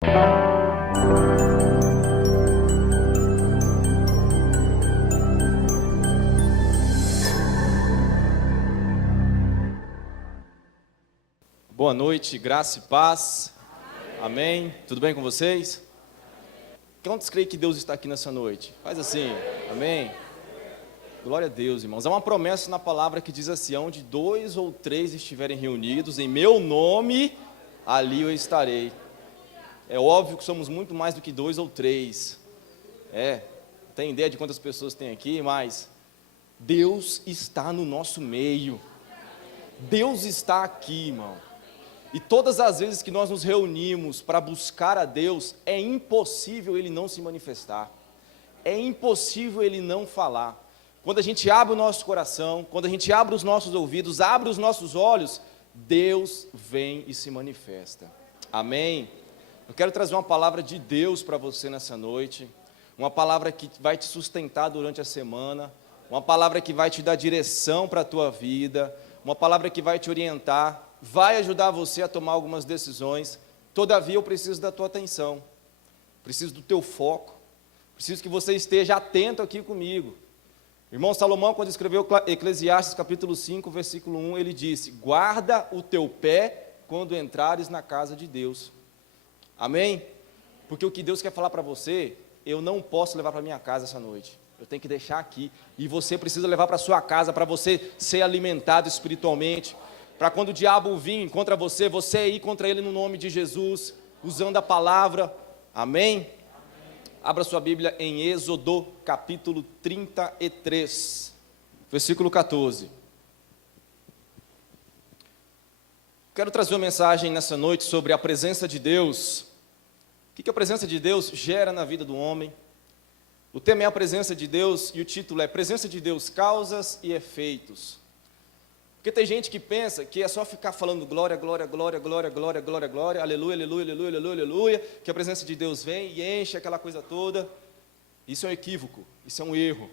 Boa noite, graça e paz. Amém. Tudo bem com vocês? Quantos creem que Deus está aqui nessa noite? Faz assim, amém. Glória a Deus, irmãos. Há uma promessa na palavra que diz assim: onde 2 ou 3 estiverem reunidos, em meu nome, ali eu estarei. É óbvio que somos muito mais do que 2 ou 3. Não tem ideia de quantas pessoas tem aqui, mas Deus está no nosso meio. Deus está aqui, irmão. E todas as vezes que nós nos reunimos para buscar a Deus, é impossível Ele não se manifestar. É impossível Ele não falar. Quando a gente abre o nosso coração, quando a gente abre os nossos ouvidos, abre os nossos olhos, Deus vem e se manifesta. Amém? Eu quero trazer uma palavra de Deus para você nessa noite, uma palavra que vai te sustentar durante a semana, uma palavra que vai te dar direção para a tua vida, uma palavra que vai te orientar, vai ajudar você a tomar algumas decisões. Todavia eu preciso da tua atenção, preciso do teu foco, preciso que você esteja atento aqui comigo. Irmão Salomão, quando escreveu Eclesiastes capítulo 5, versículo 1, ele disse: guarda o teu pé quando entrares na casa de Deus. Amém? Porque o que Deus quer falar para você, eu não posso levar para minha casa essa noite. Eu tenho que deixar aqui, e você precisa levar para a sua casa, para você ser alimentado espiritualmente, para quando o diabo vir contra você, você ir contra ele no nome de Jesus, usando a palavra. Amém? Abra sua Bíblia em Êxodo capítulo 33, versículo 14. Quero trazer uma mensagem nessa noite sobre a presença de Deus. O que a presença de Deus gera na vida do homem? O tema é a presença de Deus e o título é Presença de Deus, causas e efeitos. Porque tem gente que pensa que é só ficar falando glória, glória, glória, glória, glória, glória, glória, aleluia, aleluia, aleluia, aleluia, aleluia, que a presença de Deus vem e enche aquela coisa toda. Isso é um equívoco, isso é um erro.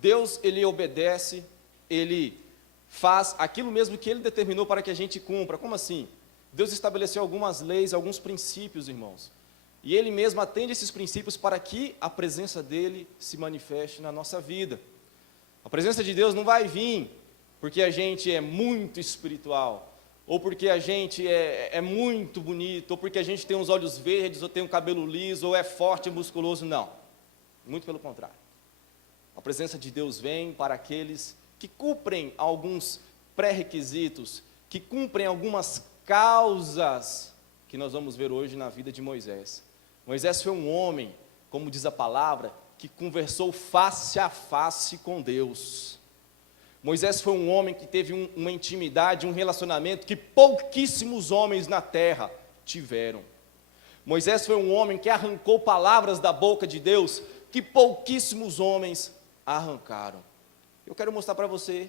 Deus, Ele obedece, Ele faz aquilo mesmo que Ele determinou para que a gente cumpra. Como assim? Deus estabeleceu algumas leis, alguns princípios, irmãos. E Ele mesmo atende esses princípios para que a presença dEle se manifeste na nossa vida. A presença de Deus não vai vir porque a gente é muito espiritual, ou porque a gente é muito bonito, ou porque a gente tem os olhos verdes, ou tem um cabelo liso, ou é forte e musculoso. Não, muito pelo contrário. A presença de Deus vem para aqueles que cumprem alguns pré-requisitos, que cumprem algumas causas, que nós vamos ver hoje na vida de Moisés. Moisés foi um homem, como diz a palavra, que conversou face a face com Deus. Moisés foi um homem que teve uma intimidade, um relacionamento que pouquíssimos homens na terra tiveram. Moisés foi um homem que arrancou palavras da boca de Deus que pouquíssimos homens arrancaram. Eu quero mostrar para você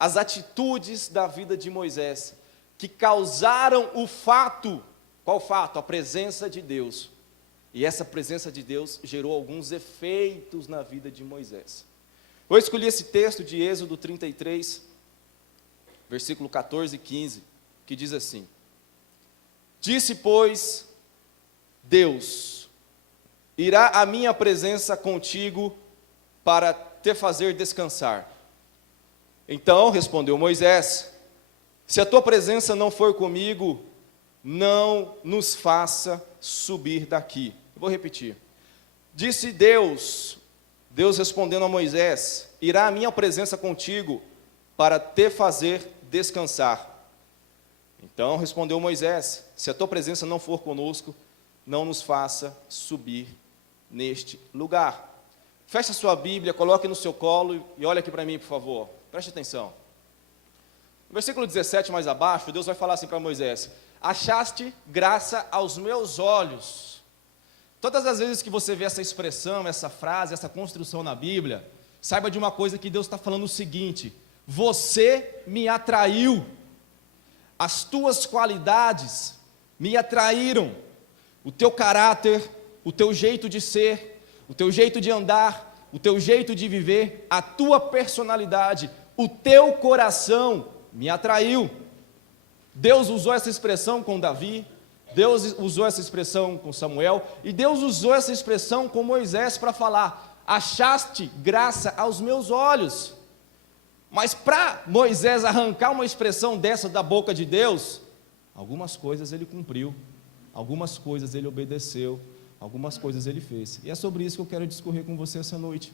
as atitudes da vida de Moisés que causaram o fato. Qual fato? A presença de Deus. E essa presença de Deus gerou alguns efeitos na vida de Moisés. Eu escolhi esse texto de Êxodo 33, versículo 14 e 15, que diz assim: disse, pois, Deus, irá a minha presença contigo para te fazer descansar. Então respondeu Moisés: se a tua presença não for comigo, não nos faça subir daqui. Eu vou repetir. Disse Deus respondendo a Moisés: irá a minha presença contigo para te fazer descansar. Então respondeu Moisés: se a tua presença não for conosco, não nos faça subir neste lugar. Feche a sua Bíblia, coloque no seu colo e olha aqui para mim, por favor. Preste atenção. No versículo 17, mais abaixo, Deus vai falar assim para Moisés: achaste graça aos meus olhos. Todas as vezes que você vê essa expressão, essa frase, essa construção na Bíblia, saiba de uma coisa, que Deus está falando o seguinte: você me atraiu, as tuas qualidades me atraíram, o teu caráter, o teu jeito de ser, o teu jeito de andar, o teu jeito de viver, a tua personalidade, o teu coração me atraiu. Deus usou essa expressão com Davi, Deus usou essa expressão com Samuel, e Deus usou essa expressão com Moisés para falar: achaste graça aos meus olhos. Mas para Moisés arrancar uma expressão dessa da boca de Deus, algumas coisas ele cumpriu, algumas coisas ele obedeceu, algumas coisas ele fez. E é sobre isso que eu quero discorrer com você essa noite.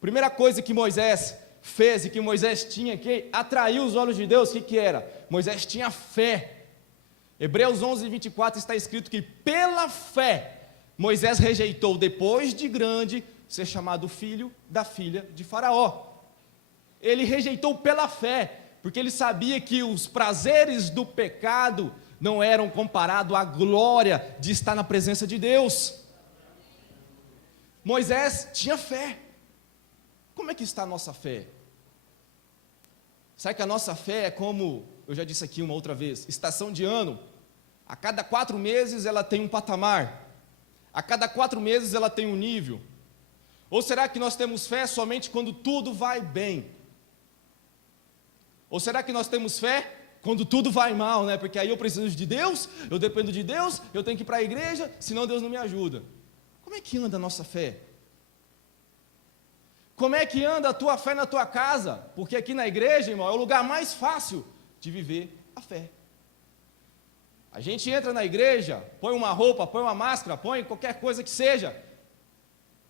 Primeira coisa que Moisés fez e que Moisés tinha, que atraiu os olhos de Deus, o que era? Moisés tinha fé. Hebreus 11, 24 está escrito que pela fé Moisés rejeitou, depois de grande, ser chamado filho da filha de Faraó. Ele rejeitou pela fé, porque ele sabia que os prazeres do pecado não eram comparados à glória de estar na presença de Deus. Moisés tinha fé. Como é que está a nossa fé? Sabe que a nossa fé é como, eu já disse aqui uma outra vez, estação de ano. A cada 4 meses ela tem um patamar. A cada 4 meses ela tem um nível. Ou será que nós temos fé somente quando tudo vai bem? Ou será que nós temos fé quando tudo vai mal, né? Porque aí eu preciso de Deus, eu dependo de Deus, eu tenho que ir para a igreja, senão Deus não me ajuda. Como é que anda a nossa fé? Como é que anda a tua fé na tua casa? Porque aqui na igreja, irmão, é o lugar mais fácil de viver a fé. A gente entra na igreja, põe uma roupa, põe uma máscara, põe qualquer coisa que seja,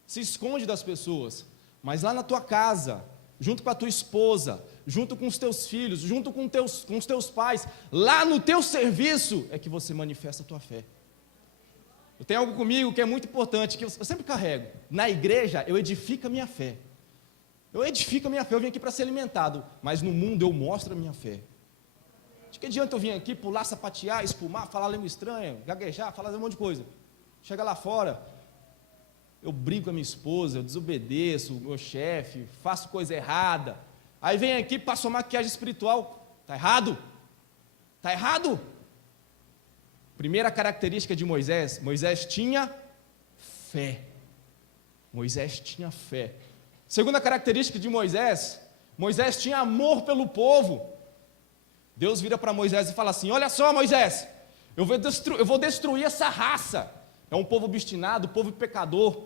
se esconde das pessoas, mas lá na tua casa, junto com a tua esposa, junto com os teus filhos, junto com os teus pais, lá no teu serviço, é que você manifesta a tua fé. Eu tenho algo comigo que é muito importante, que eu sempre carrego. Na igreja, eu edifico a minha fé. Eu edifico a minha fé, eu vim aqui para ser alimentado, mas no mundo eu mostro a minha fé. De que adianta eu vir aqui, pular, sapatear, espumar, falar língua estranha, gaguejar, falar um monte de coisa. Chega lá fora, eu brigo com a minha esposa, eu desobedeço o meu chefe, faço coisa errada. Aí vem aqui, passo uma maquiagem espiritual. Está errado? Está errado? Primeira característica de Moisés, Moisés tinha fé. Moisés tinha fé. Segunda característica de Moisés, Moisés tinha amor pelo povo. Deus vira para Moisés e fala assim: olha só, Moisés, eu vou destruir essa raça. É um povo obstinado, um povo pecador.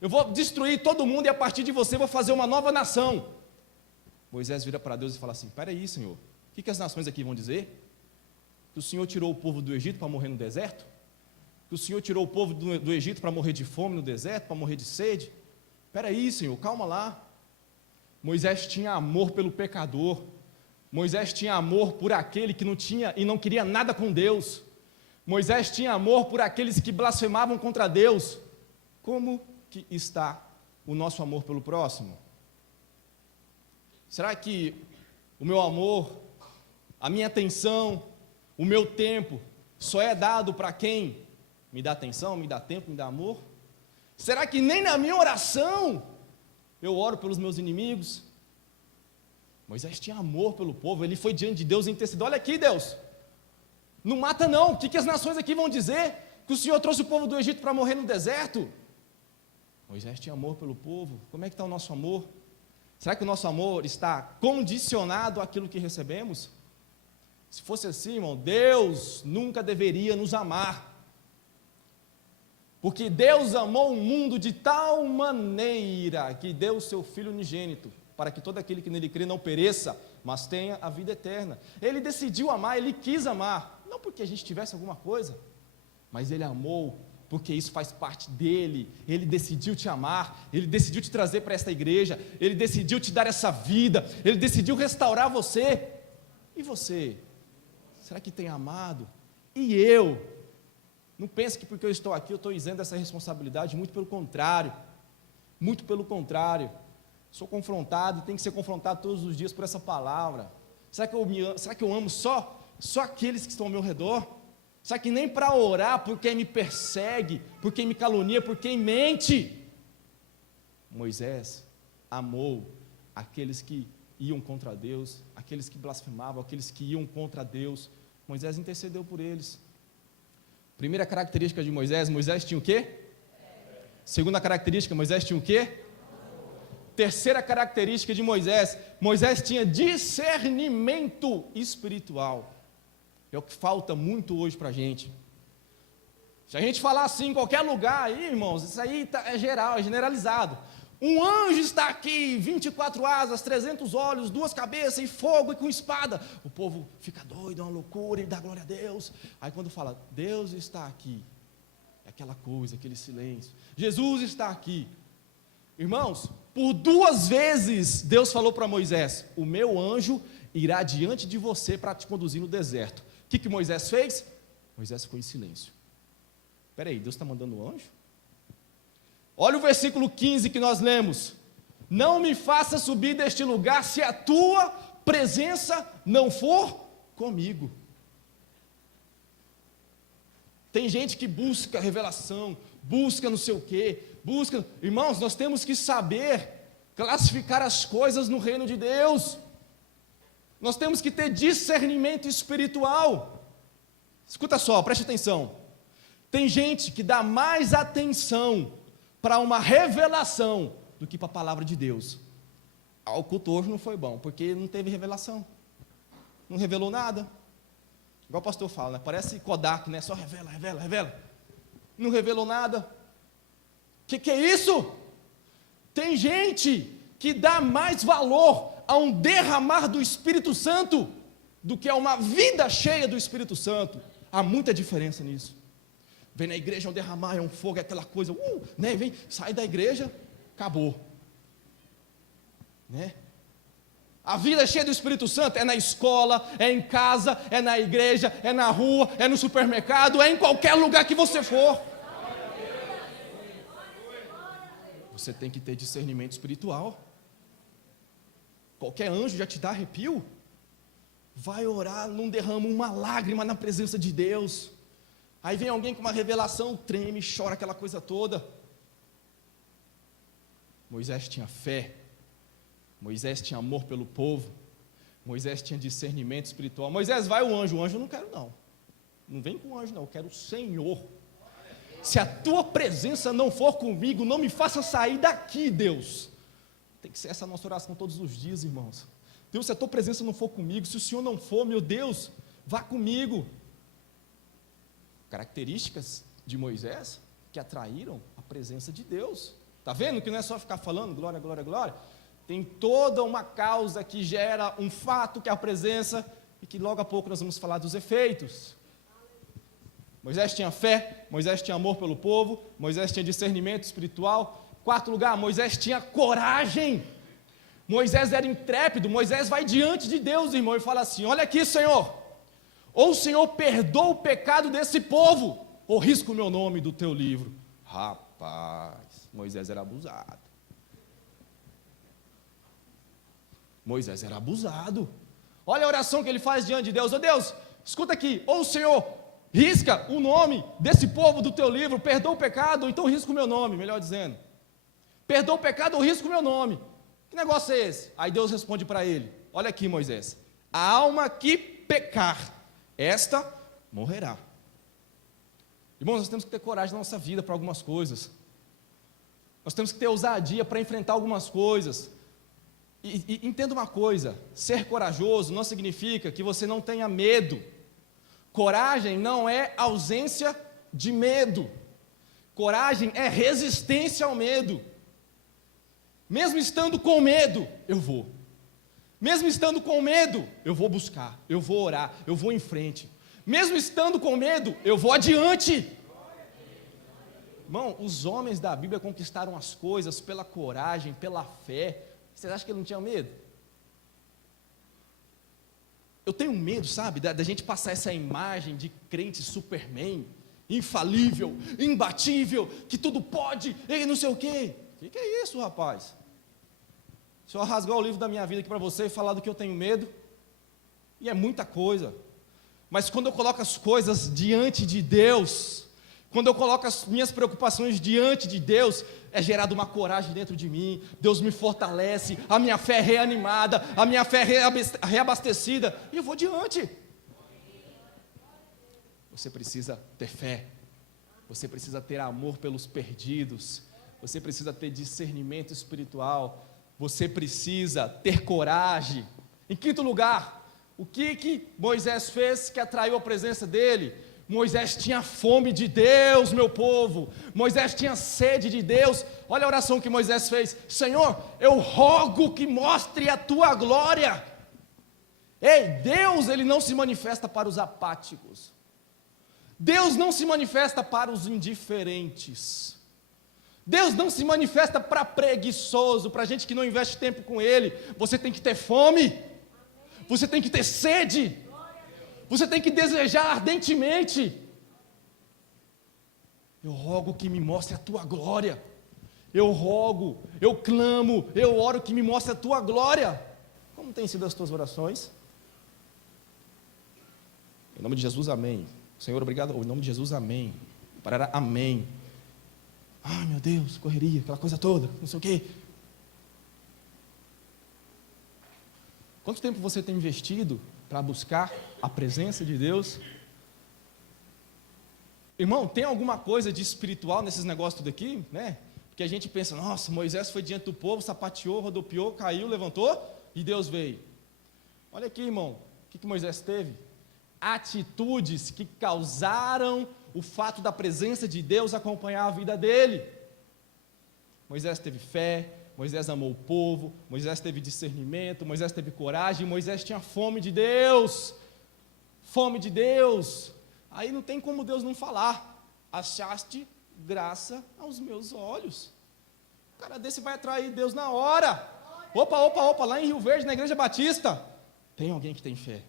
Eu vou destruir todo mundo e a partir de você vou fazer uma nova nação. Moisés vira para Deus e fala assim: espera aí, Senhor, o que as nações aqui vão dizer? Que o Senhor tirou o povo do Egito para morrer no deserto? Que o Senhor tirou o povo do Egito para morrer de fome no deserto, para morrer de sede? Espera aí, Senhor, calma lá. Moisés tinha amor pelo pecador. Moisés tinha amor por aquele que não tinha e não queria nada com Deus. Moisés tinha amor por aqueles que blasfemavam contra Deus. Como que está o nosso amor pelo próximo? Será que o meu amor, a minha atenção, o meu tempo só é dado para quem me dá atenção, me dá tempo, me dá amor? Será que nem na minha oração eu oro pelos meus inimigos? Moisés tinha amor pelo povo, ele foi diante de Deus e intercedeu: olha aqui, Deus, não mata não, o que as nações aqui vão dizer? Que o Senhor trouxe o povo do Egito para morrer no deserto? Moisés tinha amor pelo povo. Como é que está o nosso amor? Será que o nosso amor está condicionado àquilo que recebemos? Se fosse assim, irmão, Deus nunca deveria nos amar. Porque Deus amou o mundo de tal maneira que deu o seu Filho unigênito, para que todo aquele que nele crê não pereça, mas tenha a vida eterna. Ele decidiu amar, ele quis amar, não porque a gente tivesse alguma coisa, mas ele amou porque isso faz parte dele. Ele decidiu te amar, ele decidiu te trazer para esta igreja, ele decidiu te dar essa vida, ele decidiu restaurar você. E você? Será que tem amado? E eu? Não pense que porque eu estou aqui eu estou isento dessa responsabilidade, muito pelo contrário. Muito pelo contrário. Sou confrontado e tenho que ser confrontado todos os dias por essa palavra. Será que eu amo só aqueles que estão ao meu redor? Será que nem para orar por quem me persegue, por quem me calunia, por quem mente? Moisés amou aqueles que iam contra Deus, aqueles que blasfemavam, aqueles que iam contra Deus. Moisés intercedeu por eles. Primeira característica de Moisés, Moisés tinha o quê? Segunda característica, Moisés tinha o quê? Terceira característica de Moisés, Moisés tinha discernimento espiritual. É o que falta muito hoje para a gente. Se a gente falar assim em qualquer lugar aí, irmãos, isso aí é geral, é generalizado. Um anjo está aqui, 24 asas, 300 olhos, 2 cabeças e fogo e com espada. O povo fica doido, é uma loucura e dá glória a Deus. Aí quando fala, Deus está aqui, é aquela coisa, aquele silêncio. Jesus está aqui. Irmãos, por 2 vezes Deus falou para Moisés, o meu anjo irá diante de você para te conduzir no deserto. O que Moisés fez? Moisés ficou em silêncio. Espera aí, Deus está mandando um anjo? Olha o versículo 15 que nós lemos. Não me faça subir deste lugar se a tua presença não for comigo. Tem gente que busca revelação, busca não sei o quê, busca... Irmãos, nós temos que saber classificar as coisas no reino de Deus. Nós temos que ter discernimento espiritual. Escuta só, preste atenção. Tem gente que dá mais atenção para uma revelação do que para a palavra de Deus. O culto hoje não foi bom, porque não teve revelação. Não revelou nada. Igual o pastor fala, né? Parece Kodak, né? Só revela, revela, revela. Não revelou nada. Que é isso? Tem gente que dá mais valor a um derramar do Espírito Santo do que a uma vida cheia do Espírito Santo. Há muita diferença nisso. Vem na igreja, é um derramar, é um fogo, é aquela coisa, né? Vem, sai da igreja, acabou. Né? A vida cheia do Espírito Santo é na escola, é em casa, é na igreja, é na rua, é no supermercado, é em qualquer lugar que você for. Você tem que ter discernimento espiritual. Qualquer anjo já te dá arrepio. Vai orar, não derrama uma lágrima na presença de Deus. Aí vem alguém com uma revelação, treme, chora aquela coisa toda. Moisés tinha fé. Moisés tinha amor pelo povo. Moisés tinha discernimento espiritual. Moisés, vai o anjo eu não quero não. Não vem com o anjo não, eu quero o Senhor. Se a tua presença não for comigo, não me faça sair daqui, Deus. Tem que ser essa a nossa oração todos os dias, irmãos. Deus, se a tua presença não for comigo, se o Senhor não for, meu Deus, vá comigo. Características de Moisés que atraíram a presença de Deus. Está vendo que não é só ficar falando glória, glória, glória? Tem toda uma causa que gera um fato que é a presença e que logo a pouco nós vamos falar dos efeitos. Moisés tinha fé, Moisés tinha amor pelo povo, Moisés tinha discernimento espiritual. 4º lugar, Moisés tinha coragem. Moisés era intrépido. Moisés vai diante de Deus, irmão, e fala assim, olha aqui, Senhor, ou o Senhor perdoa o pecado desse povo, ou risca o meu nome do teu livro. Rapaz, Moisés era abusado. Moisés era abusado. Olha a oração que ele faz diante de Deus. Ô Deus, escuta aqui, ou o Senhor risca o nome desse povo do teu livro, perdoa o pecado, ou então risca o meu nome, melhor dizendo. Perdoa o pecado ou risca o meu nome. Que negócio é esse? Aí Deus responde para ele, olha aqui, Moisés, a alma que pecar, esta morrerá. Irmãos, nós temos que ter coragem na nossa vida para algumas coisas. Nós temos que ter ousadia para enfrentar algumas coisas. E entenda uma coisa, ser corajoso não significa que você não tenha medo. Coragem não é ausência de medo. Coragem é resistência ao medo. Mesmo estando com medo, eu vou. Mesmo estando com medo, eu vou buscar, eu vou orar, eu vou em frente. Mesmo estando com medo, eu vou adiante. Irmão, os homens da Bíblia conquistaram as coisas pela coragem, pela fé. Vocês acham que ele não tinha medo? Eu tenho medo, sabe, da gente passar essa imagem de crente Superman, infalível, imbatível, que tudo pode, e não sei o quê. O que é isso, rapaz? Se eu rasgar o livro da minha vida aqui para você e falar do que eu tenho medo, e é muita coisa, mas quando eu coloco as coisas diante de Deus, quando eu coloco as minhas preocupações diante de Deus, é gerada uma coragem dentro de mim, Deus me fortalece, a minha fé é reanimada, a minha fé é reabastecida, e eu vou diante. Você precisa ter fé, você precisa ter amor pelos perdidos, você precisa ter discernimento espiritual, você precisa ter coragem. Em 5º lugar, o que Moisés fez que atraiu a presença dele? Moisés tinha fome de Deus, meu povo. Moisés tinha sede de Deus. Olha a oração que Moisés fez: Senhor, eu rogo que mostre a tua glória. Ei, Deus, ele não se manifesta para os apáticos. Deus não se manifesta para os indiferentes. Deus não se manifesta para preguiçoso, para gente que não investe tempo com Ele. Você tem que ter fome, você tem que ter sede, você tem que desejar ardentemente. Eu rogo que me mostre a tua glória. Eu rogo, eu clamo, eu oro que me mostre a tua glória. Como têm sido as tuas orações? Em nome de Jesus, amém. Senhor, obrigado. Em nome de Jesus, amém. Parará, amém. Ai, meu Deus, correria, aquela coisa toda, não sei o quê. Quanto tempo você tem investido para buscar a presença de Deus? Irmão, tem alguma coisa de espiritual nesses negócios tudo aqui, né? Porque a gente pensa, nossa, Moisés foi diante do povo, sapateou, rodopiou, caiu, levantou e Deus veio. Olha aqui, irmão, o que Moisés teve? Atitudes que causaram o fato da presença de Deus acompanhar a vida dele. Moisés teve fé, Moisés amou o povo, Moisés teve discernimento, Moisés teve coragem, Moisés tinha fome de Deus. Fome de Deus. Aí não tem como Deus não falar: achaste graça aos meus olhos. O cara desse vai atrair Deus na hora. Opa, lá em Rio Verde, na Igreja Batista, tem alguém que tem fé.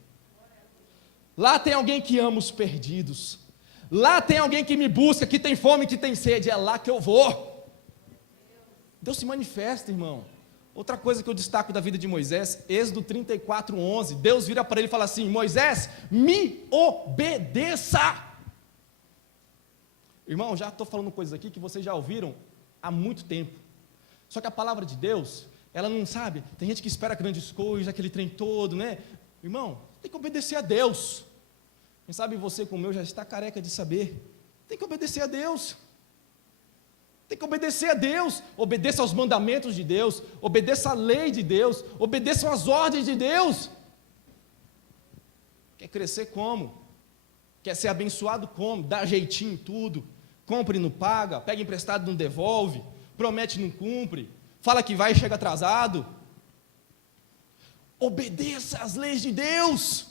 Lá tem alguém que ama os perdidos. Lá tem alguém que me busca, que tem fome, que tem sede. É lá que eu vou. Deus se manifesta, irmão. Outra coisa que eu destaco da vida de Moisés, Êxodo 34:11. Deus vira para ele e fala assim: Moisés, me obedeça. Irmão, já estou falando coisas aqui que vocês já ouviram há muito tempo. Só que a palavra de Deus, ela não sabe. Tem gente que espera grandes coisas, aquele trem todo, né? Irmão, tem que obedecer a Deus. Quem sabe você, como eu, já está careca de saber. Tem que obedecer a Deus. Tem que obedecer a Deus. Obedeça aos mandamentos de Deus. Obedeça à lei de Deus. Obedeçam às ordens de Deus. Quer crescer como? Quer ser abençoado como? Dá jeitinho em tudo. Compre e não paga. Pega emprestado e não devolve. Promete e não cumpre. Fala que vai e chega atrasado. Obedeça às leis de Deus.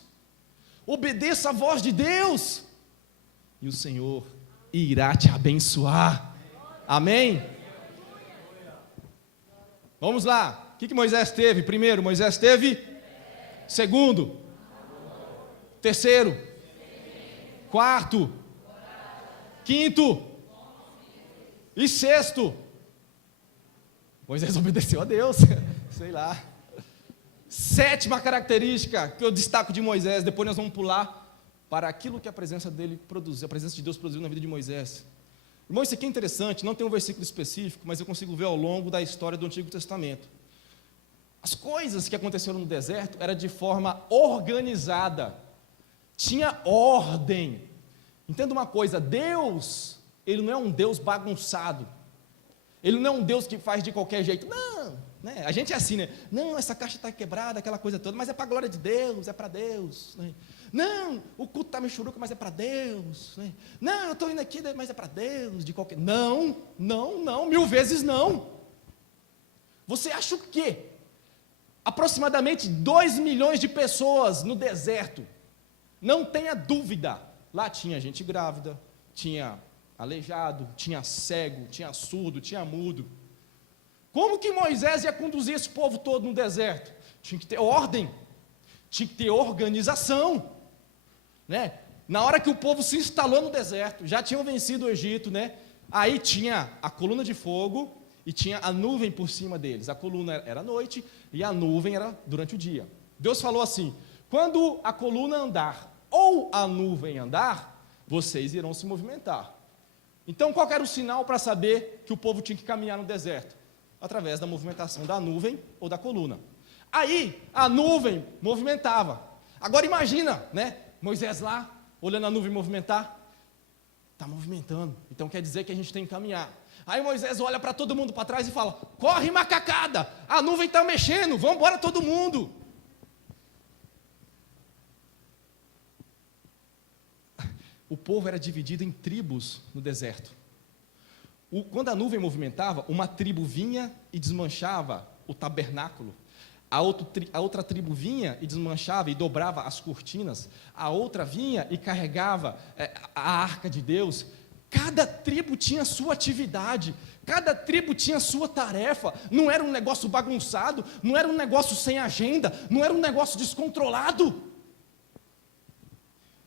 Obedeça a voz de Deus. E o Senhor irá te abençoar. Amém? Vamos lá. O que Moisés teve? Primeiro, Moisés teve. Segundo. Terceiro. Quarto. Quinto. E sexto. Moisés obedeceu a Deus. Sei lá. Sétima característica que eu destaco de Moisés, depois nós vamos pular para aquilo que a presença dele produziu, a presença de Deus produziu na vida de Moisés. Irmão, isso aqui é interessante, não tem um versículo específico, mas eu consigo ver ao longo da história do Antigo Testamento. As coisas que aconteceram no deserto eram de forma organizada, tinha ordem. Entenda uma coisa, Deus, Ele não é um Deus bagunçado, Ele não é um Deus que faz de qualquer jeito, não. Né? A gente é assim, né? Não, essa caixa está quebrada, aquela coisa toda, mas é para a glória de Deus, é para Deus. Né? Não, o culto está meio churuca, mas é para Deus. Né? Não, eu estou indo aqui, mas é para Deus, de qualquer... Não, 1000 vezes não. Você acha o quê? Aproximadamente 2 milhões de pessoas no deserto. Não tenha dúvida. Lá tinha gente grávida, tinha aleijado, tinha cego, tinha surdo, tinha mudo. Como que Moisés ia conduzir esse povo todo no deserto? Tinha que ter ordem, tinha que ter organização, né? Na hora que o povo se instalou no deserto, já tinham vencido o Egito, né? Aí tinha a coluna de fogo e tinha a nuvem por cima deles. A coluna era à noite e a nuvem era durante o dia. Deus falou assim: quando a coluna andar ou a nuvem andar, vocês irão se movimentar. Então, qual era o sinal para saber que o povo tinha que caminhar no deserto? Através da movimentação da nuvem ou da coluna. Aí, a nuvem movimentava. Agora imagina, né? Moisés lá, olhando a nuvem movimentar. Está movimentando, então quer dizer que a gente tem que caminhar. Aí Moisés olha para todo mundo para trás e fala: corre, macacada, a nuvem está mexendo, vamos embora todo mundo. o povo era dividido em tribos no deserto. Quando a nuvem movimentava, uma tribo vinha e desmanchava o tabernáculo. A outra tribo vinha e desmanchava e dobrava as cortinas. A outra vinha e carregava a arca de Deus. Cada tribo tinha sua atividade, cada tribo tinha sua tarefa. Não era um negócio bagunçado, não era um negócio sem agenda, não era um negócio descontrolado.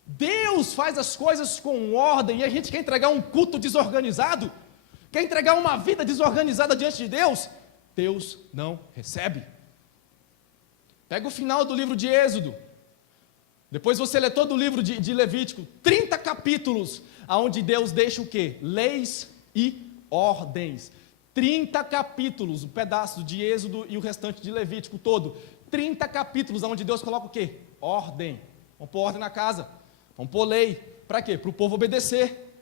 Deus faz as coisas com ordem, e a gente quer entregar um culto desorganizado, quer entregar uma vida desorganizada diante de Deus, Deus não recebe. Pega o final do livro de Êxodo, depois você lê todo o livro de Levítico, 30 capítulos, onde Deus deixa o quê? Leis e ordens. 30 capítulos, um pedaço de Êxodo e o restante de Levítico todo. 30 capítulos, onde Deus coloca o quê? Ordem. Vamos pôr ordem na casa, vamos pôr lei. Para quê? Para o povo obedecer.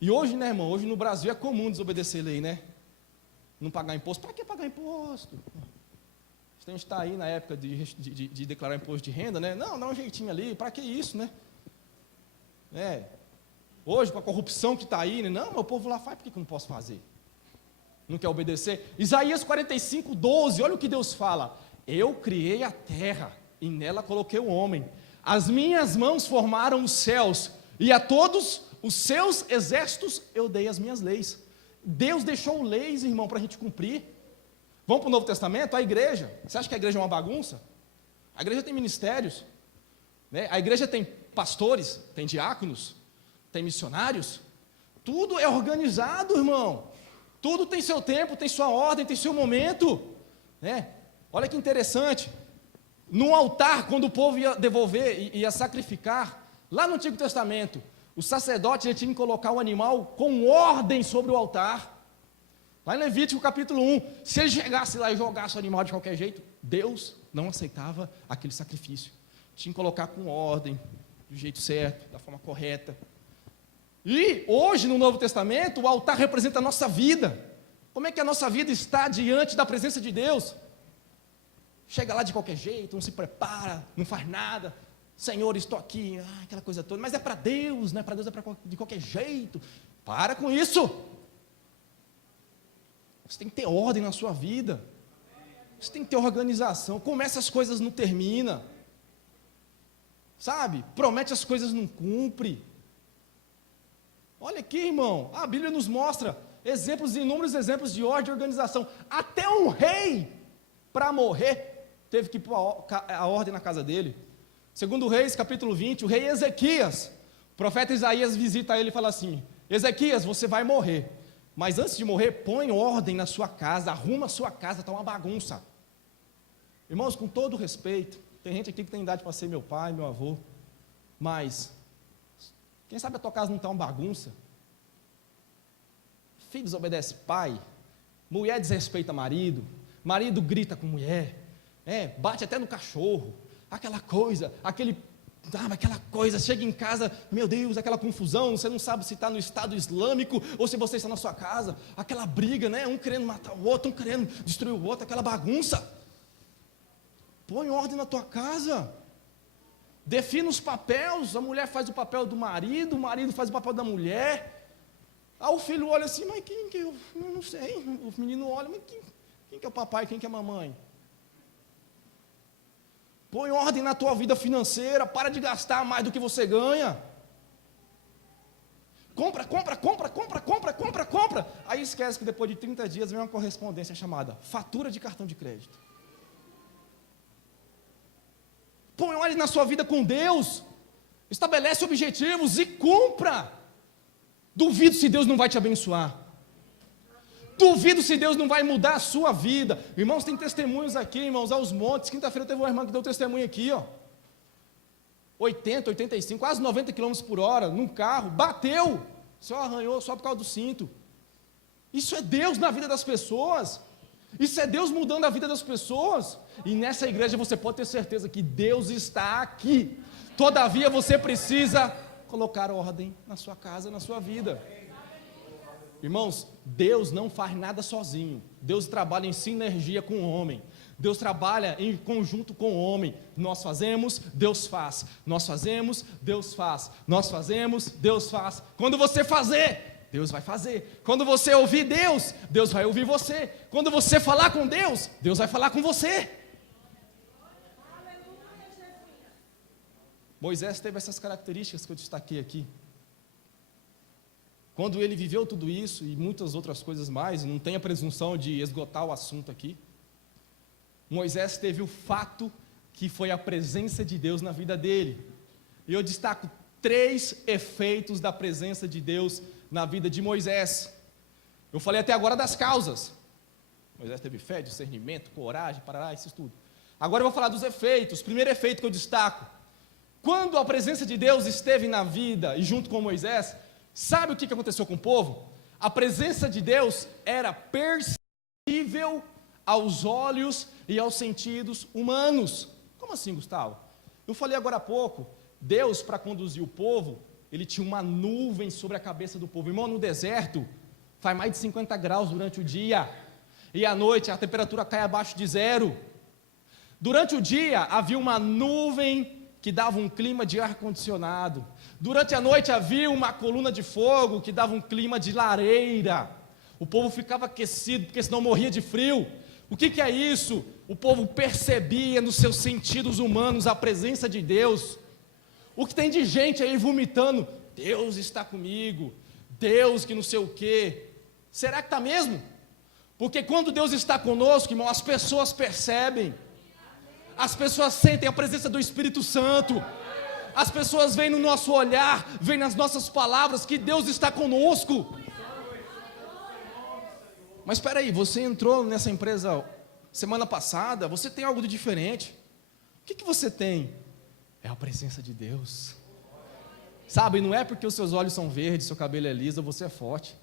E hoje, né, irmão, hoje no Brasil é comum desobedecer lei, né? Não pagar imposto. Para que pagar imposto? A gente está aí na época de declarar imposto de renda, né? Não, dá um jeitinho ali, para que isso, né? Hoje, com a corrupção que está aí, né? Não, meu povo lá faz, por que eu não posso fazer? Não quer obedecer? Isaías 45, 12, olha o que Deus fala. Eu criei a terra, e nela coloquei o homem. As minhas mãos formaram os céus, e a todos os seus exércitos eu dei as minhas leis. Deus deixou leis, irmão, para a gente cumprir. Vamos para o Novo Testamento, a igreja. Você acha que a igreja é uma bagunça? A igreja tem ministérios, né? A igreja tem pastores, tem diáconos, tem missionários. Tudo é organizado, irmão. Tudo tem seu tempo, tem sua ordem, tem seu momento, né? Olha que interessante. No altar, quando o povo ia devolver, ia sacrificar, lá no Antigo Testamento, o sacerdote ele tinha que colocar o animal com ordem sobre o altar. Lá em Levítico capítulo 1, se ele chegasse lá e jogasse o animal de qualquer jeito, Deus não aceitava aquele sacrifício. Tinha que colocar com ordem, do jeito certo, da forma correta. E hoje no Novo Testamento, o altar representa a nossa vida. Como é que a nossa vida está diante da presença de Deus? Chega lá de qualquer jeito, não se prepara, não faz nada. Senhor, estou aqui, aquela coisa toda. Mas é para Deus, não é para Deus, é de qualquer jeito. Para com isso. Você tem que ter ordem na sua vida. Você tem que ter organização. Começa as coisas, não termina. Sabe? Promete as coisas, não cumpre. Olha aqui, irmão. A Bíblia nos mostra exemplos, inúmeros exemplos de ordem e organização. Até um rei, para morrer, teve que pôr a ordem na casa dele. Segundo Reis, capítulo 20, o rei Ezequias, o profeta Isaías visita ele e fala assim: Ezequias, você vai morrer. Mas antes de morrer, põe ordem na sua casa, arruma a sua casa, está uma bagunça. Irmãos, com todo respeito, tem gente aqui que tem idade para ser meu pai, meu avô, mas, quem sabe a tua casa não está uma bagunça? Filho desobedece pai, mulher desrespeita marido, marido grita com mulher, bate até no cachorro, aquela coisa, aquela coisa, chega em casa, meu Deus, aquela confusão, você não sabe se está no Estado Islâmico ou se você está na sua casa, aquela briga, né? Um querendo matar o outro, um querendo destruir o outro, aquela bagunça. Põe ordem na tua casa, defina os papéis, a mulher faz o papel do marido, o marido faz o papel da mulher. O filho olha assim, mas quem que eu não sei, o menino olha, mas quem que é o papai, quem que é a mamãe? Põe ordem na tua vida financeira, para de gastar mais do que você ganha. Compra. Aí esquece que depois de 30 dias vem uma correspondência chamada fatura de cartão de crédito. Põe ordem na sua vida com Deus. Estabelece objetivos e cumpra. Duvido se Deus não vai te abençoar. Duvido se Deus não vai mudar a sua vida. Irmãos, tem testemunhos aqui, irmãos, aos montes. Quinta-feira teve uma irmã que deu testemunho aqui, 80, 85, quase 90 km por hora, num carro, bateu, só arranhou só por causa do cinto. Isso é Deus na vida das pessoas. Isso é Deus mudando a vida das pessoas. E nessa igreja você pode ter certeza que Deus está aqui. Todavia você precisa colocar ordem na sua casa, na sua vida. Irmãos, Deus não faz nada sozinho. Deus trabalha em sinergia com o homem. Deus trabalha em conjunto com o homem. Nós fazemos, Deus faz. Nós fazemos, Deus faz. Nós fazemos, Deus faz. Quando você fazer, Deus vai fazer. Quando você ouvir Deus, Deus vai ouvir você. Quando você falar com Deus, Deus vai falar com você. Moisés teve essas características que eu destaquei aqui. Quando ele viveu tudo isso e muitas outras coisas mais, não tenho a presunção de esgotar o assunto aqui, Moisés teve o fato que foi a presença de Deus na vida dele. E eu destaco 3 efeitos da presença de Deus na vida de Moisés. Eu falei até agora das causas. Moisés teve fé, discernimento, coragem, parará, isso tudo. Agora eu vou falar dos efeitos. Primeiro efeito que eu destaco: quando a presença de Deus esteve na vida e junto com Moisés, sabe o que aconteceu com o povo? A presença de Deus era perceptível aos olhos e aos sentidos humanos. Como assim, Gustavo? Eu falei agora há pouco, Deus, para conduzir o povo, ele tinha uma nuvem sobre a cabeça do povo. Irmão, no deserto, faz mais de 50 graus durante o dia, e à noite a temperatura cai abaixo de 0. Durante o dia, havia uma nuvem que dava um clima de ar-condicionado. Durante a noite havia uma coluna de fogo que dava um clima de lareira. O povo ficava aquecido, porque senão morria de frio. O que é isso? O povo percebia nos seus sentidos humanos a presença de Deus. O que tem de gente aí vomitando: Deus está comigo, Deus que não sei o quê. Será que está mesmo? Porque quando Deus está conosco, irmão, as pessoas percebem. As pessoas sentem a presença do Espírito Santo. As pessoas veem no nosso olhar, veem nas nossas palavras que Deus está conosco. Mas espera aí, você entrou nessa empresa semana passada, você tem algo de diferente. O que você tem? É a presença de Deus. Sabe, não é porque os seus olhos são verdes, seu cabelo é liso, você é forte.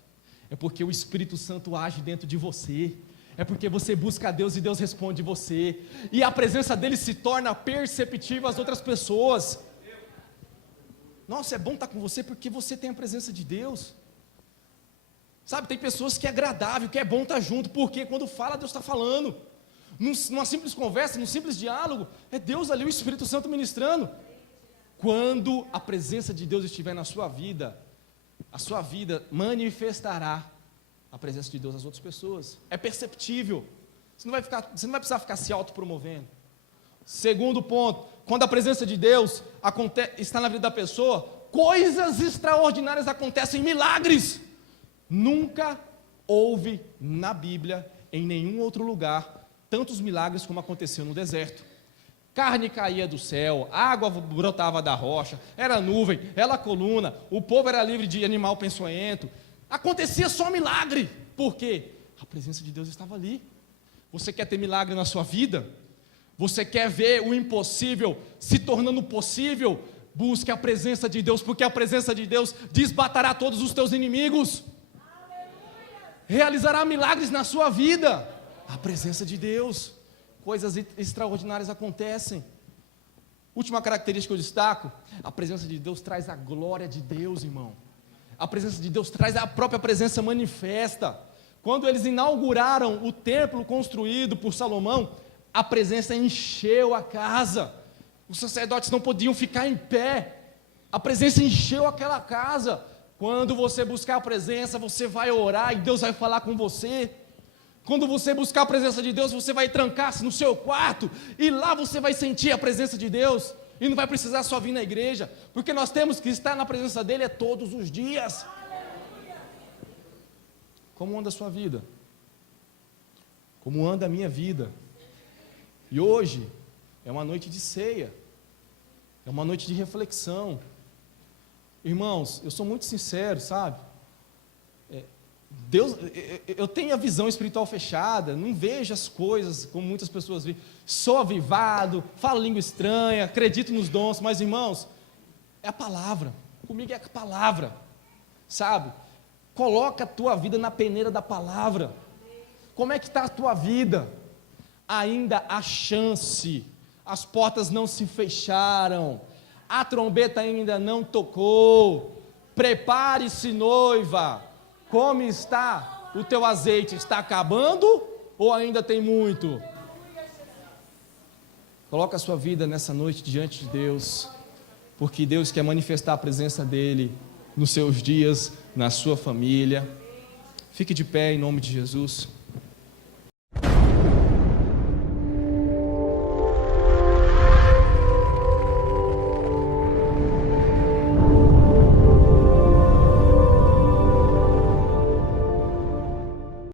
É porque o Espírito Santo age dentro de você. É porque você busca a Deus e Deus responde você. E a presença dele se torna perceptível às outras pessoas. Nossa, é bom estar com você porque você tem a presença de Deus. Sabe, tem pessoas que é agradável, que é bom estar junto, porque quando fala, Deus está falando. Numa simples conversa, num simples diálogo, é Deus ali, o Espírito Santo ministrando. Quando a presença de Deus estiver na sua vida, a sua vida manifestará a presença de Deus às outras pessoas. É perceptível. Você não vai precisar ficar se autopromovendo. Segundo ponto, quando a presença de Deus está na vida da pessoa, coisas extraordinárias acontecem, milagres. Nunca houve na Bíblia, em nenhum outro lugar, tantos milagres como aconteceu no deserto. Carne caía do céu, água brotava da rocha, era nuvem, era coluna, o povo era livre de animal peçonhento. Acontecia só milagre. Por quê? A presença de Deus estava ali. Você quer ter milagre na sua vida? Você quer ver o impossível se tornando possível? Busque a presença de Deus, porque a presença de Deus desbatará todos os teus inimigos. Realizará milagres na sua vida. A presença de Deus. Coisas extraordinárias acontecem. Última característica que eu destaco: a presença de Deus traz a glória de Deus, irmão. A presença de Deus traz a própria presença manifesta. Quando eles inauguraram o templo construído por Salomão, a presença encheu a casa. Os sacerdotes não podiam ficar em pé. A presença encheu aquela casa. Quando você buscar a presença, você vai orar e Deus vai falar com você. Quando você buscar a presença de Deus, você vai trancar-se no seu quarto e lá você vai sentir a presença de Deus. E não vai precisar só vir na igreja, porque nós temos que estar na presença dele todos os dias. Como anda a sua vida? Como anda a minha vida? E hoje é uma noite de ceia, é uma noite de reflexão. Irmãos, eu sou muito sincero, sabe? Deus, eu tenho a visão espiritual fechada, não vejo as coisas como muitas pessoas veem. Sou avivado, falo língua estranha, acredito nos dons, mas irmãos, é a palavra, comigo é a palavra, sabe? Coloca a tua vida na peneira da palavra. Como é que está a tua vida? Ainda há chance, as portas não se fecharam, a trombeta ainda não tocou. Prepare-se, noiva. Como está o teu azeite? Está acabando ou ainda tem muito? Coloca a sua vida nessa noite diante de Deus, porque Deus quer manifestar a presença dEle nos seus dias, na sua família. Fique de pé em nome de Jesus.